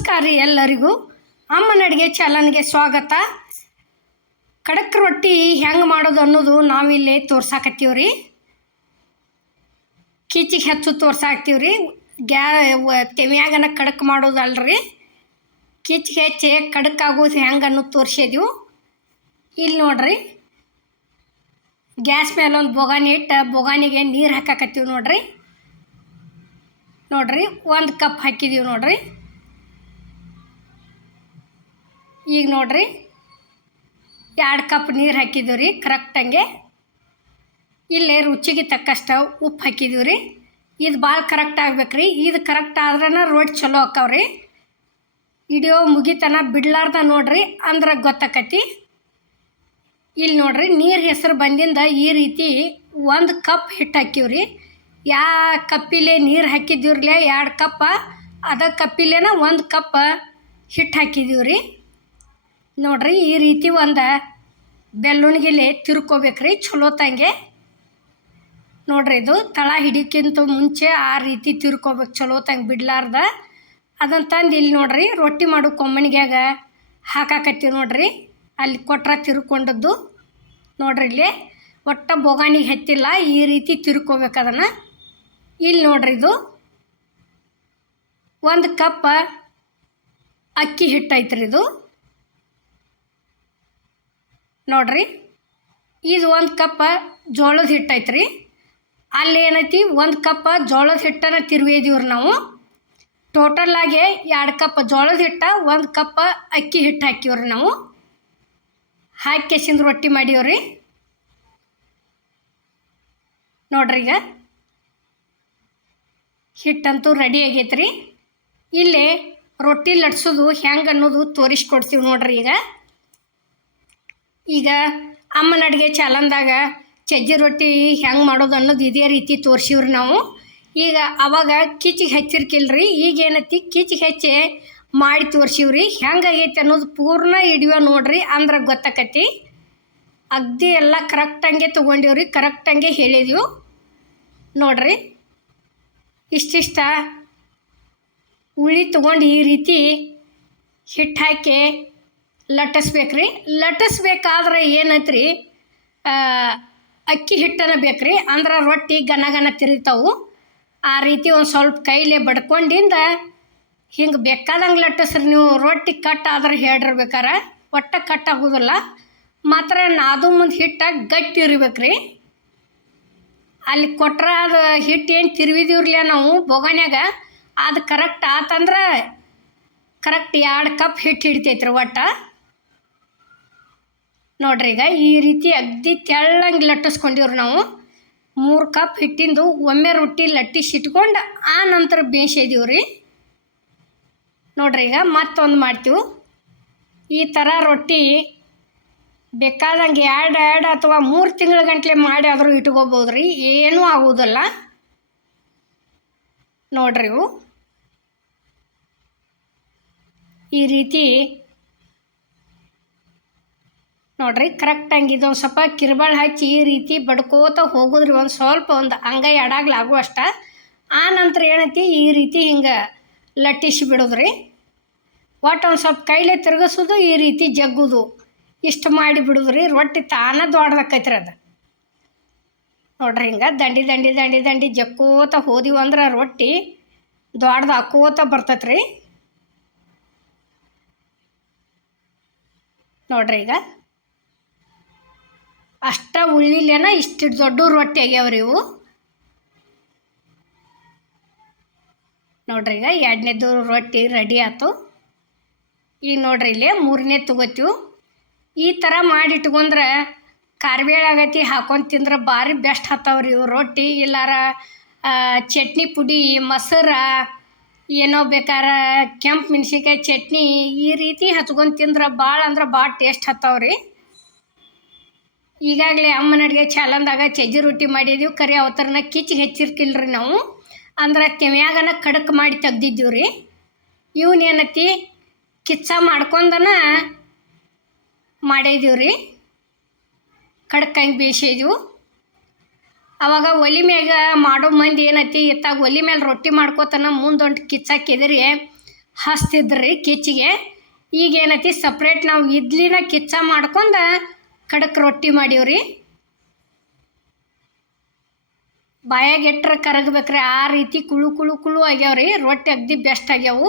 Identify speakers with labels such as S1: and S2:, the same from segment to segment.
S1: ನಮಸ್ಕಾರ ರೀ ಎಲ್ಲರಿಗೂ ಅಮ್ಮನ ಅಡುಗೆ ಚಾನಲ್ಗೆ ಸ್ವಾಗತ ಖಡಕ್ ರೊಟ್ಟಿ ಹೆಂಗೆ ಮಾಡೋದು ಅನ್ನೋದು ನಾವಿಲ್ಲಿ ತೋರ್ಸಾಕತ್ತೀವಿ ರೀ ಕೀಚಿಗೆ ಹೆಚ್ಚು ತೋರ್ಸಾಕ್ತೀವಿ ರೀ ಗ್ಯಾ ತೆವ್ಯಾಗನ ಖಡಕ್ ಮಾಡೋದಲ್ರಿ ಕೀಚಿಗೆ ಹೆಚ್ಚೆ ಖಡಕ್ ಆಗೋದು ಹೆಂಗೆ ಅನ್ನೋದು ತೋರಿಸಿದ್ವು ಇಲ್ಲಿ ನೋಡ್ರಿ ಗ್ಯಾಸ್ ಮೇಲೆ ಒಂದು ಬೊಗಾನಿ ಇಟ್ಟು ಬೊಗಾನಿಗೆ ನೀರು ಹಾಕಾಕತ್ತೀವಿ ನೋಡ್ರಿ ನೋಡ್ರಿ ಒಂದು ಕಪ್ ಹಾಕಿದ್ದೀವಿ ನೋಡ್ರಿ ಈಗ ನೋಡ್ರಿ ಎರಡು ಕಪ್ ನೀರು ಹಾಕಿದ್ದೀವಿ ರೀ ಕರೆಕ್ಟಂಗೆ ಇಲ್ಲೇ ರುಚಿಗೆ ತಕ್ಕಷ್ಟು ಉಪ್ಪು ಹಾಕಿದ್ದೀವಿ ರೀ ಇದು ಭಾಳ ಕರೆಕ್ಟ್ ಆಗ್ಬೇಕು ರೀ ಇದು ಕರೆಕ್ಟ್ ಆದ್ರೆ ರೋಡ್ ಚಲೋ ಹಾಕವ್ರಿ ಇಡಿಯೋ ಮುಗಿತನ ಬಿಡ್ಲಾರ್ದ ನೋಡ್ರಿ ಅಂದ್ರೆ ಗೊತ್ತಾಕತಿ ಇಲ್ಲಿ ನೋಡ್ರಿ ನೀರು ಹೆಸರು ಬಂದಿಂದ ಈ ರೀತಿ ಒಂದು ಕಪ್ ಹಿಟ್ಟು ಹಾಕಿವ್ರಿ ಯಾ ಕಪ್ಪಿಲೆ ನೀರು ಹಾಕಿದ್ದೀವ್ರಲೇ ಎರಡು ಕಪ್ಪ ಅದ ಕಪ್ಪಿಲೇನ ಒಂದು ಕಪ್ ಹಿಟ್ಟು ಹಾಕಿದ್ದೀವ್ರಿ ನೋಡ್ರಿ ಈ ರೀತಿ ಒಂದು ತಿರ್ಕೋಬೇಕು ತಿರ್ಕೋಬೇಕ್ರಿ ಚಲೋ ತಂಗೆ ನೋಡ್ರಿ ಇದು ತಳ ಹಿಡಿಕಿಂತ ಮುಂಚೆ ಆ ರೀತಿ ತಿರ್ಕೋಬೇಕು ಚಲೋ ತಂಗೆ ಬಿಡ್ಲಾರ್ದ ಅದನ್ನು ತಂದು ಇಲ್ಲಿ ನೋಡ್ರಿ ರೊಟ್ಟಿ ಮಾಡು ಕೊಮ್ಮಣಿಗ್ಯಾಗ ಹಾಕಾಕತ್ತೀವಿ ನೋಡ್ರಿ ಅಲ್ಲಿ ಕೊಟ್ರ ತಿರ್ಕೊಂಡದ್ದು ನೋಡ್ರಿ ಇಲ್ಲಿ ಒಟ್ಟ ಬೊಗಾಣಿಗೆ ಹೆತ್ತಿಲ್ಲ ಈ ರೀತಿ ತಿರ್ಕೋಬೇಕು ಅದನ್ನು ಇಲ್ಲಿ ನೋಡ್ರಿ ಇದು ಒಂದು ಕಪ್ ಅಕ್ಕಿ ಹಿಟ್ಟು ಐತ್ರಿ ಇದು ನೋಡಿರಿ ಇದು ಒಂದು ಕಪ್ಪ ಜೋಳದ ಹಿಟ್ಟು ರೀ ಅಲ್ಲಿ ಏನೈತಿ ಒಂದು ಕಪ್ಪ ಜೋಳದ ಹಿಟ್ಟನ ಇದೀವ್ರಿ ನಾವು ಆಗಿ ಎರಡು ಕಪ್ ಜೋಳದ ಹಿಟ್ಟು ಒಂದು ಕಪ್ ಅಕ್ಕಿ ಹಿಟ್ಟು ಹಾಕಿವ್ರಿ ನಾವು ಹಾಕಿ ಕೆಸಿಂದ ರೊಟ್ಟಿ ಮಾಡಿವ್ರಿ ನೋಡ್ರಿ ಈಗ ಹಿಟ್ಟಂತೂ ರೆಡಿ ಆಗೈತ್ರಿ ಇಲ್ಲಿ ರೊಟ್ಟಿ ಲಟ್ಸೋದು ಹೆಂಗೆ ಅನ್ನೋದು ತೋರಿಸ್ಕೊಡ್ತೀವಿ ನೋಡ್ರಿ ಈಗ ಈಗ ಅಮ್ಮನ ಅಡುಗೆ ಚಾಲನ್ದಾಗ ಚಜ್ಜಿ ರೊಟ್ಟಿ ಹೆಂಗೆ ಮಾಡೋದು ಅನ್ನೋದು ಇದೇ ರೀತಿ ತೋರಿಸಿವ್ರಿ ನಾವು ಈಗ ಅವಾಗ ಕಿಚಿಗೆ ಹಚ್ಚಿರ್ಕಿಲ್ಲ ರೀ ಈಗ ಏನೈತಿ ಕಿಚಿಗೆ ಹೆಚ್ಚೆ ಮಾಡಿ ತೋರಿಸಿವ್ರಿ ಹೆಂಗಾಗೈತೆ ಅನ್ನೋದು ಪೂರ್ಣ ಹಿಡಿಯೋ ನೋಡ್ರಿ ಅಂದ್ರೆ ಗೊತ್ತಾಕತಿ ಅಗ್ದಿ ಎಲ್ಲ ಕರೆಕ್ಟಂಗೆ ತೊಗೊಂಡಿವ್ರಿ ಕರೆಕ್ಟಂಗೆ ಹೇಳಿದ್ವಿ ನೋಡ್ರಿ ಇಷ್ಟಿಷ್ಟ ಉಳಿ ತೊಗೊಂಡು ಈ ರೀತಿ ಹಿಟ್ಟು ಹಾಕಿ ಲಟ್ಟಿಸ್ಬೇಕು ರೀ ಲಟ್ಟಿಸ್ಬೇಕಾದ್ರೆ ಏನೈತೆ ರೀ ಅಕ್ಕಿ ಹಿಟ್ಟನ ಬೇಕು ರೀ ಅಂದ್ರೆ ರೊಟ್ಟಿ ಗನ ಗನ ತಿರುಗ್ತಾವು ಆ ರೀತಿ ಒಂದು ಸ್ವಲ್ಪ ಕೈಲೇ ಬಡ್ಕೊಂಡಿಂದ ಹಿಂಗೆ ಬೇಕಾದಂಗೆ ಲಟ್ಟಿಸ್ರಿ ನೀವು ರೊಟ್ಟಿ ಕಟ್ ಆದ್ರೆ ಹೇಳಿರ್ಬೇಕಾರೆ ಒಟ್ಟು ಕಟ್ ಆಗೋದಿಲ್ಲ ಮಾತ್ರ ನಾದು ಮುಂದೆ ಹಿಟ್ಟಾಗಿ ಗಟ್ಟಿ ಇರಬೇಕು ರೀ ಅಲ್ಲಿ ಕೊಟ್ರೆ ಅದು ಹಿಟ್ಟು ಏನು ತಿರುವಿದೀವ್ರಲ್ಲ ನಾವು ಬೊಗಣ್ಯಾಗ ಅದು ಕರೆಕ್ಟ್ ಆತಂದ್ರೆ ಕರೆಕ್ಟ್ ಎರಡು ಕಪ್ ಹಿಟ್ಟು ಹಿಡಿತೈತ್ರಿ ಒಟ್ಟು ನೋಡ್ರಿ ಈಗ ಈ ರೀತಿ ಅಗ್ದಿ ತೆಳ್ಳಂಗೆ ಲಟ್ಟಿಸ್ಕೊಂಡಿವ್ರಿ ನಾವು ಮೂರು ಕಪ್ ಹಿಟ್ಟಿಂದು ಒಮ್ಮೆ ರೊಟ್ಟಿ ಇಟ್ಕೊಂಡು ಆ ನಂತರ ಬೇಯಿಸಿದೀವಿ ರೀ ನೋಡ್ರಿ ಈಗ ಮತ್ತೊಂದು ಮಾಡ್ತೀವಿ ಈ ಥರ ರೊಟ್ಟಿ ಬೇಕಾದಂಗೆ ಎರಡು ಎರಡು ಅಥವಾ ಮೂರು ತಿಂಗಳ ಗಂಟಲೆ ಮಾಡಿ ಆದರೂ ಇಟ್ಕೋಬೋದು ರೀ ಏನೂ ಆಗೋದಲ್ಲ ನೋಡ್ರಿ ಇವು ಈ ರೀತಿ ನೋಡ್ರಿ ಹಂಗೆ ಇದೊಂದು ಸ್ವಲ್ಪ ಕಿರ್ಬಾಳ್ ಹಚ್ಚಿ ಈ ರೀತಿ ಬಡ್ಕೋತ ಹೋಗೋದ್ರಿ ಒಂದು ಸ್ವಲ್ಪ ಒಂದು ಅಂಗೈ ಆಡಾಗ್ಲಾಗುವಷ್ಟ ಅಷ್ಟ ಆ ನಂತರ ಏನೈತಿ ಈ ರೀತಿ ಹಿಂಗೆ ಲಟ್ಟಿಸಿ ಬಿಡೋದ್ರಿ ಒಟ್ಟು ಒಂದು ಸ್ವಲ್ಪ ಕೈಲೇ ತಿರುಗಿಸೋದು ಈ ರೀತಿ ಜಗ್ಗುದು ಇಷ್ಟು ಮಾಡಿ ಬಿಡೋದ್ರಿ ರೊಟ್ಟಿ ತಾನ ದೊಡ್ಡದಕ್ಕೈತ್ರಿ ಅದು ನೋಡ್ರಿ ಹಿಂಗೆ ದಂಡಿ ದಂಡಿ ದಂಡಿ ದಂಡಿ ಜಕ್ಕೋತ ಅಂದ್ರೆ ರೊಟ್ಟಿ ದೊಡ್ದು ಹಾಕೋತ ಬರ್ತೈತ್ರಿ ನೋಡ್ರಿ ಈಗ ಅಷ್ಟ ಉಳ್ಳಿಲ್ಲೇನ ಇಷ್ಟು ದೊಡ್ಡ ರೊಟ್ಟಿ ಆಗ್ಯಾವ್ರಿ ಇವು ನೋಡ್ರಿ ಈಗ ಎರಡನೇದು ರೊಟ್ಟಿ ರೆಡಿ ಆಯ್ತು ಈಗ ನೋಡ್ರಿ ಇಲ್ಲಿ ಮೂರನೇ ತಗೋತೀವಿ ಈ ಥರ ಮಾಡಿಟ್ಕೊಂಡ್ರೆ ಕಾರ್ಬೇಳ ಆಗತಿ ಹಾಕೊಂಡು ತಿಂದ್ರೆ ಭಾರಿ ಬೆಸ್ಟ್ ಹತ್ತವ್ರಿ ಇವು ರೊಟ್ಟಿ ಇಲ್ಲಾರ ಚಟ್ನಿ ಪುಡಿ ಮೊಸರ ಏನೋ ಬೇಕಾರ ಕೆಂಪು ಮೆಣ್ಸಿನ್ಕಾಯಿ ಚಟ್ನಿ ಈ ರೀತಿ ಹಚ್ಕೊಂಡು ತಿಂದ್ರೆ ಭಾಳ ಅಂದ್ರೆ ಭಾಳ ಟೇಸ್ಟ್ ಹತ್ತವ್ರಿ ಈಗಾಗಲೇ ಅಮ್ಮನ ಅಡುಗೆ ಚಾಲಂದಾಗ ಚಜ್ಜಿ ರೊಟ್ಟಿ ಮಾಡಿದ್ದೀವಿ ಕರಿ ಅವತರನ ಕಿಚ್ಚಿಗೆ ಹೆಚ್ಚಿರ್ಕಿಲ್ಲ ರೀ ನಾವು ಅಂದ್ರೆ ಕೆಮ್ಯಾಗನ ಖಡಕ್ ಮಾಡಿ ತೆಗ್ದಿದ್ದೀವಿ ರೀ ಇವನೇನತಿ ಕಿಚ್ಚ ಮಾಡ್ಕೊಂಡನ ಮಾಡಿದ್ದೀವಿ ರೀ ಖಡಕ್ ಹಂಗೆ ಬೇಯಿಸಿದ್ವು ಅವಾಗ ಒಲಿ ಮ್ಯಾಗ ಮಾಡೋ ಮಂದಿ ಏನೈತಿ ಇತ್ತಾಗ ಒಲಿ ಮೇಲೆ ರೊಟ್ಟಿ ಮಾಡ್ಕೋತನ ಮುಂದೊಂದು ಕಿಚ್ಚಾಕಿದ್ರಿ ಹಸ್ತಿದ್ರಿ ಕಿಚ್ಚಿಗೆ ಈಗ ಏನೈತಿ ಸಪ್ರೇಟ್ ನಾವು ಇಡ್ಲಿನ ಕಿಚ್ಚ ಮಾಡ್ಕೊಂಡು ಖಡಕ್ ರೊಟ್ಟಿ ಮಾಡೀವ್ರಿ ಬಾಯಾಗೆಟ್ರೆ ಕರಗಬೇಕ್ರಿ ಆ ರೀತಿ ಕುಳು ಕುಳು ಕುಳು ಆಗ್ಯಾವ್ರಿ ರೊಟ್ಟಿ ಅಗ್ದಿ ಬೆಸ್ಟ್ ಆಗ್ಯಾವು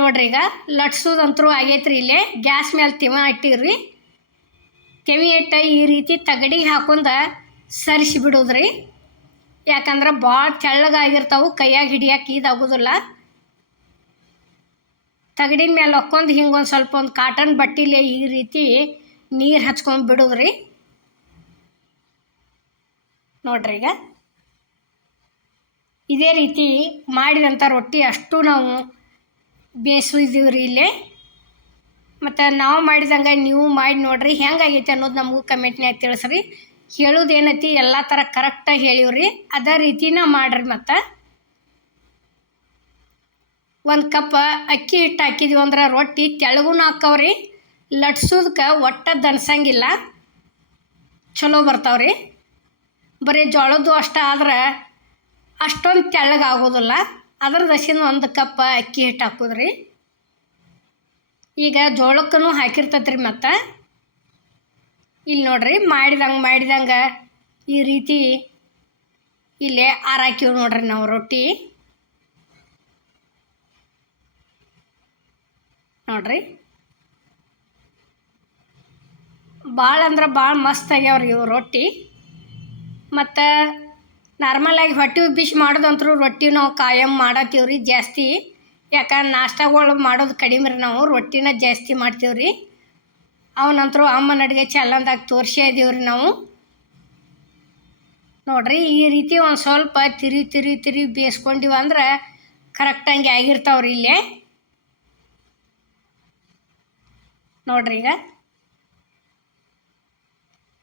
S1: ನೋಡ್ರಿ ಈಗ ಲಟ್ಸೋದಂತರೂ ಆಗೈತ್ರಿ ಇಲ್ಲೇ ಗ್ಯಾಸ್ ಮೇಲೆ ತಿಮ ಇಟ್ಟಿವ್ರಿ ಕೆವಿ ಇಟ್ಟ ಈ ರೀತಿ ತಗಡಿಗೆ ಹಾಕೊಂಡು ಸರಿಸಿ ಬಿಡೋದ್ರಿ ಯಾಕಂದ್ರೆ ಭಾಳ ತೆಳ್ಳಗಾಗಿರ್ತಾವೆ ಕೈಯಾಗ ಹಿಡಿಯಕ್ಕೆ ಇದಾಗೋದಿಲ್ಲ ತಗಡಿನ ಮೇಲೆ ಹೊಕ್ಕೊಂಡು ಹಿಂಗೊಂದು ಸ್ವಲ್ಪ ಒಂದು ಕಾಟನ್ ಬಟ್ಟಿಲೆ ಈ ರೀತಿ ನೀರು ಹಚ್ಕೊಂಡು ಬಿಡೋದ್ರಿ ನೋಡ್ರಿ ಈಗ ಇದೇ ರೀತಿ ಮಾಡಿದಂಥ ರೊಟ್ಟಿ ಅಷ್ಟು ನಾವು ಬೇಯಿಸಿದೀವಿ ರೀ ಇಲ್ಲಿ ಮತ್ತು ನಾವು ಮಾಡಿದಂಗೆ ನೀವು ಮಾಡಿ ನೋಡ್ರಿ ಹೆಂಗಾಗೈತಿ ಅನ್ನೋದು ನಮಗೂ ಕಮೆಂಟ್ನ್ಯಾಗ ತಿಳಿಸ್ರಿ ಹೇಳೋದೇನೈತಿ ಎಲ್ಲ ಥರ ಕರೆಕ್ಟಾಗಿ ಹೇಳಿವ್ರಿ ಅದೇ ರೀತಿನ ಮಾಡಿರಿ ಮತ್ತು ಒಂದು ಕಪ್ ಅಕ್ಕಿ ಹಿಟ್ಟು ಹಾಕಿದ್ವಿ ಅಂದ್ರೆ ರೊಟ್ಟಿ ತೆಳಗೂ ಹಾಕವ್ರಿ ಲಟ್ಸೋದಕ್ಕೆ ಒಟ್ಟು ದನ್ಸಂಗಿಲ್ಲ ಚಲೋ ಬರ್ತಾವ್ರಿ ರೀ ಬರೀ ಜೋಳದ್ದು ಅಷ್ಟ ಆದ್ರೆ ಅಷ್ಟೊಂದು ತೆಳ್ಳಗಾಗೋದಿಲ್ಲ ಅದ್ರ ದಶಿನ ಒಂದು ಕಪ್ ಅಕ್ಕಿ ಹಿಟ್ಟು ಹಾಕೋದ್ರಿ ಈಗ ಜೋಳಕ್ಕೂ ಹಾಕಿರ್ತತ್ರಿ ಮತ್ತು ಇಲ್ಲಿ ನೋಡ್ರಿ ಮಾಡಿದಂಗೆ ಮಾಡಿದಂಗೆ ಈ ರೀತಿ ಇಲ್ಲೇ ಆರಾಕಿವ್ ನೋಡ್ರಿ ನಾವು ರೊಟ್ಟಿ ನೋಡ್ರಿ ಭಾಳ ಅಂದ್ರೆ ಭಾಳ ಮಸ್ತ್ ಆಗ್ಯಾವ್ರಿ ಇವು ರೊಟ್ಟಿ ಮತ್ತು ನಾರ್ಮಲಾಗಿ ಹೊಟ್ಟೆ ಉಬ್ಬಿಸಿ ಮಾಡೋದಂತೂ ರೊಟ್ಟಿ ನಾವು ಕಾಯಂ ಮಾಡತ್ತೀವಿ ರೀ ಜಾಸ್ತಿ ಯಾಕಂದ್ರೆ ನಾಷ್ಟಾಗಳು ಮಾಡೋದು ಕಡಿಮೆ ರೀ ನಾವು ರೊಟ್ಟಿನ ಜಾಸ್ತಿ ಮಾಡ್ತೀವಿ ರೀ ಅವನಂತರ ಅಮ್ಮನ ಅಡುಗೆ ಚಲ್ಲಂದಾಗ ತೋರಿಸೇ ಇದೀವಿ ರೀ ನಾವು ನೋಡ್ರಿ ಈ ರೀತಿ ಒಂದು ಸ್ವಲ್ಪ ತಿರಿ ತಿರಿ ತಿರಿ ಬೇಯಿಸ್ಕೊಂಡಿವ ಅಂದ್ರೆ ಕರೆಕ್ಟಂಗೆ ಆಗಿರ್ತಾವ್ರಿ ಇಲ್ಲೇ ನೋಡ್ರಿ ಈಗ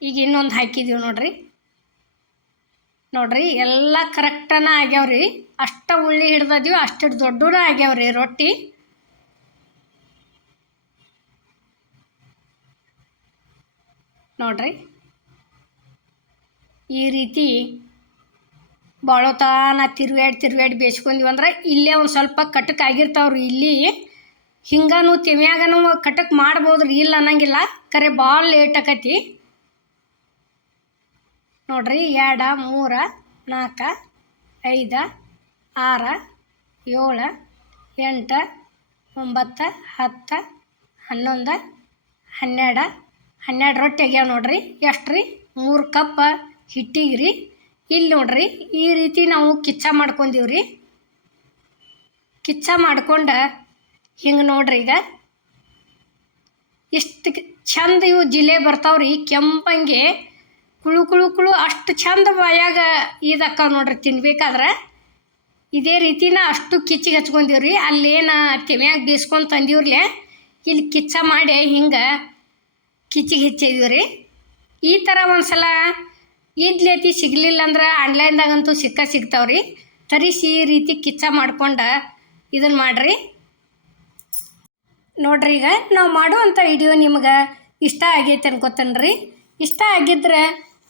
S1: ಈಗ ಇನ್ನೊಂದು ಹಾಕಿದ್ದೀವಿ ನೋಡ್ರಿ ನೋಡ್ರಿ ಎಲ್ಲ ಕರೆಕ್ಟನ ಆಗ್ಯಾವ್ರಿ ಅಷ್ಟ ಉಳ್ಳಿ ಹಿಡ್ದದೀವಿ ಅಷ್ಟು ದೊಡ್ಡನ ಆಗ್ಯಾವ್ರಿ ರೊಟ್ಟಿ ನೋಡ್ರಿ ಈ ರೀತಿ ಭಾಳ ತಾನ ತಿರುಗಾಡಿ ಬೇಯಿಸ್ಕೊಂಡಿವಿ ಅಂದ್ರೆ ಇಲ್ಲೇ ಒಂದು ಸ್ವಲ್ಪ ಕಟಕ್ ಆಗಿರ್ತಾವ್ರಿ ಇಲ್ಲಿ ಹಿಂಗಾನು ತಿಮ್ಯಾಗನು ಕಟಕ್ ಮಾಡ್ಬೋದ್ರಿ ಇಲ್ಲ ಅನ್ನಂಗಿಲ್ಲ ಕರೆ ಭಾಳ ಲೇಟ್ ಆಕತಿ ನೋಡಿರಿ ಎರಡು ಮೂರು ನಾಲ್ಕು ಐದು ಆರು ಏಳು ಎಂಟು ಒಂಬತ್ತು ಹತ್ತು ಹನ್ನೊಂದು ಹನ್ನೆರಡು ಹನ್ನೆರಡು ರೊಟ್ಟಿ ಆಗ್ಯಾವ ನೋಡ್ರಿ ಎಷ್ಟು ರೀ ಮೂರು ಕಪ್ ಹಿಟ್ಟಿಗೆ ರೀ ಇಲ್ಲಿ ನೋಡ್ರಿ ಈ ರೀತಿ ನಾವು ಕಿಚ್ಚ ಮಾಡ್ಕೊಂಡಿವ್ರಿ ಕಿಚ್ಚ ಮಾಡ್ಕೊಂಡು ಹಿಂಗೆ ನೋಡ್ರಿ ಈಗ ಎಷ್ಟು ಚಂದ ಇವು ಜಿಲೆ ಬರ್ತಾವ್ರಿ ಕೆಂಪಂಗೆ ಕುಳು ಕುಳು ಕುಳು ಅಷ್ಟು ಚಂದ ಬಾಯಾಗ ಇದಕ್ಕ ನೋಡ್ರಿ ತಿನ್ಬೇಕಾದ್ರೆ ಇದೇ ರೀತಿನ ಅಷ್ಟು ಕಿಚ್ಚಿಗೆ ಹಚ್ಕೊಂಡಿವ್ರಿ ಅಲ್ಲೇನು ತೆಮ್ಯಾಗ ಬೀಸ್ಕೊಂಡು ತಂದಿವ್ರಲೆ ಇಲ್ಲಿ ಕಿಚ್ಚ ಮಾಡಿ ಹಿಂಗೆ ಕಿಚ್ಚಿಗೆ ಹೆಚ್ಚಿದೀವ್ರಿ ಈ ಥರ ಒಂದು ಸಲ ಇದ್ಲೇತಿ ಸಿಗಲಿಲ್ಲ ಅಂದ್ರೆ ಆನ್ಲೈನ್ದಾಗಂತೂ ಸಿಕ್ಕ ಸಿಗ್ತಾವ್ರಿ ತರಿಸಿ ಈ ರೀತಿ ಕಿಚ್ಚ ಮಾಡ್ಕೊಂಡು ಇದನ್ನು ಮಾಡಿರಿ ನೋಡ್ರಿ ಈಗ ನಾವು ಮಾಡುವಂಥ ವಿಡಿಯೋ ನಿಮ್ಗೆ ಇಷ್ಟ ಆಗೈತೆ ಅನ್ಕೋತನ್ರಿ ರೀ ಇಷ್ಟ ಆಗಿದ್ರೆ